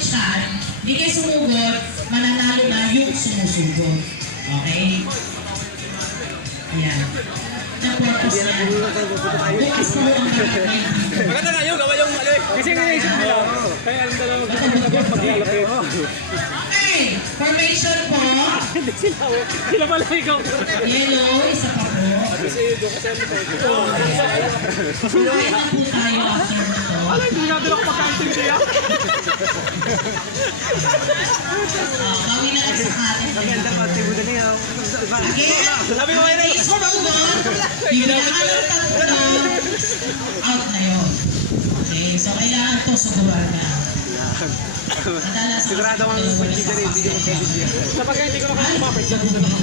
chan, hindi kayo sumugot, mananalo na yung sumusugot. Okay? Ayan. Ang purpose niya. Bukas mo ang kapatid. Maganda nga yun, gawa yung mali. Kasi nga naisip nila, kaya ang dalawa maglalapit. Okay, formation po. Sila pala ikaw. Yellow, isa pa po. Kasi doon kasi ano tayo. Kaya na po tayo after nito. Wala, hindi nga doon ako magkaintin siya. Bawi na lang sa atin. Maganda pa, tibudan niya. Again, Sabi ko ngayon, please move on. Yung nakalong tatlo, out na yun. Okay, so kailangan to suguran na. Sigurado ang hindi ka rin, hindi ka magkabigyan. sa pagka hindi ko na kaya kumapit dyan, dito na ako.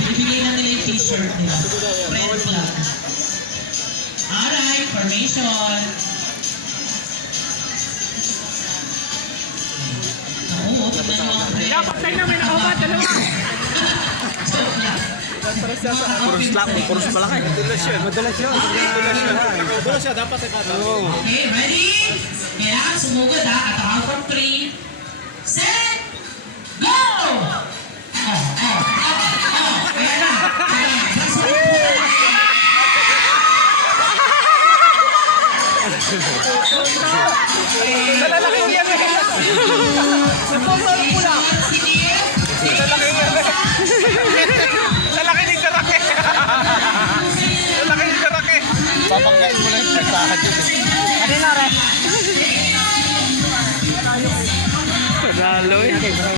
Binibigay na nila yung t-shirt nila. Red flag. Alright, formation. Oo, tignan mo ang red. Dapat tayo namin nakabat, dalawa. Puros malaki. Madalas yun. Madalas siya, dapat ay kata. Okay, ready? Kailangan sumugod ha. At ako from 3, set, go! Kaya na. Lalaki yan eh. Napapalo mo lang. Lalaki yan eh. Lalaki din karake. Lalaki din karake. Papangkain mo lang yung nagsahat yun eh. Ano na rin? Panalo eh.